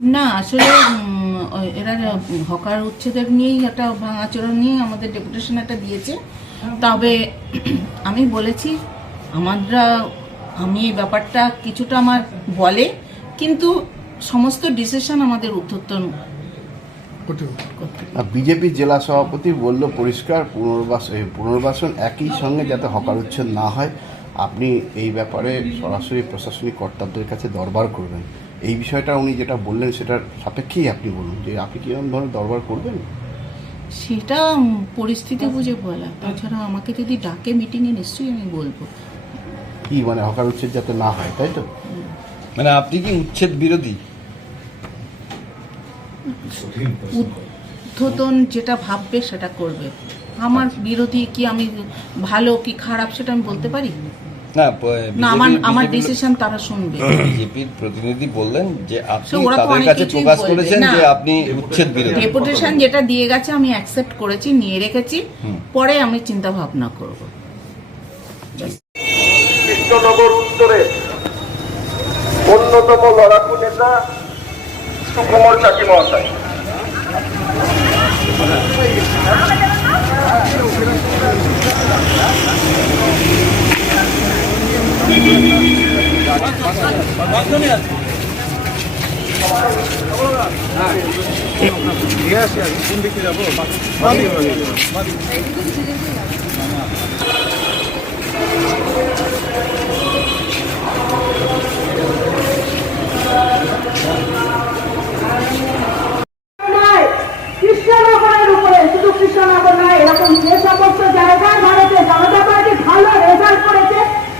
না আসলে এরা হকার উচ্ছেদের নিয়েই একটা ভাঙাচোরা নিয়ে আমাদের ডেপুটেশন একটা দিয়েছে। তবে আমি বলেছি আমি এই ব্যাপারটা কিছুটা আমার বলে, কিন্তু সমস্ত ডিসিশন আমাদের ঊর্ধ্বতন। বিজেপি জেলা সভাপতি বলল পরিষ্কার পুনর্বাসন একই সঙ্গে যাতে হকার উচ্ছেদ না হয়। আপনি এই ব্যাপারে সরাসরি প্রশাসনিক কর্তাদের কাছে দরবার করবেন। এই বিষয়টা উনি যেটা বললেন সেটার সাপেক্ষেই আপনি বলুন যে আপনি কিরকম ধরনের দরবার করবেন। সেটা পরিস্থিতি বুঝে বলা, তাছাড়া আমাকে যদি ডাকে মিটিংয়ে নিশ্চয়ই আমি বলবো। কি মানে হকার উচ্ছেদ যাতে না হয়, তাই তো? মানে আপনি কি উচ্ছেদ বিরোধী? ঊর্ধ্বতন যেটা ভাববে সেটা করবে। আমার বিরোধী কি, আমি ভালো কি খারাপ সেটা আমি বলতে পারি না, না, আমার ডিসিশন তারা শুনবে। বিজেপির প্রতিনিধি বললেন যে আপনি ওরা তো তাদের অনেক কাছে কিছুই প্রকাশ বলবে। করেছেন না। যে আপনি উচ্ছেদ বিরোধী। ডেপুটেশন যেটা দিয়ে গেছে আমি অ্যাকসেপ্ট করেছি, নিয়ে রেখেছি, পরে আমি চিন্তা ভাবনা করব। কৃষ্ণনগর উত্তরে অন্যতম লড়াকু নেতা সুকুমার চাকি মহাশয়। কৃষ্ণনগরের উপরে, শুধু কৃষ্ণনগর নয়, এরকম যে সমস্ত জায়গায় ভারতে জনতা পার্টি ভালো রেজাল্ট করেছে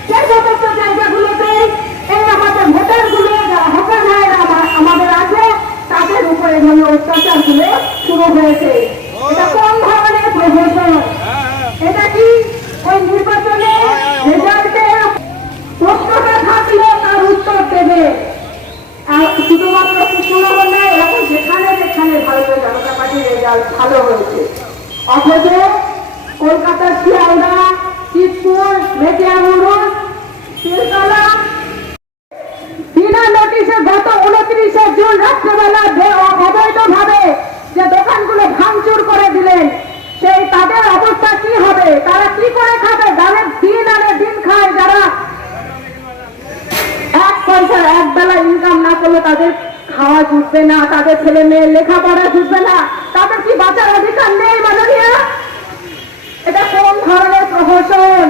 সেই সমস্ত জায়গাগুলোতেই এই আমাদের ভোটারগুলো যারা হকার ভাইয়েরা আমাদের আছে তাদের উপরে যেন অত্যাচারগুলো শুরু হয়েছে। এটা কোন ধরনের প্রহসন? এটা কি ওই নির্বাচনে রেজাল্টের প্রশ্নটা থাকলে তার উত্তর দেবে? শুধুমাত্র কৃষ্ণনগর নয়, এরকম যেখানে যেখানে ভারতীয় জনতা পার্টির রেজাল্ট ভালো হয়েছে, অথচ কলকাতার শিয়ালদা, চিতপুর, মেটিয়ামুড়, তিলতলা বিনা নোটিশে গত 29শে জুন রাত্রেবেলা অবৈধভাবে যে দোকানগুলো ভাঙচুর করে দিলেন, সেই তাদের অবস্থা কি হবে? তারা কি করে খাবে? গ্রামের দিন আনে দিন খায় যারা এক পয়সার এক বেলা ইনকাম না করলে তাদের খাওয়া জুটবে না, তাদের ছেলে মেয়ের লেখাপড়া জুটবে না, তাদের কি বাঁচার অধিকার নেই? মাননীয়, এটা কোন ধরনের প্রহসন?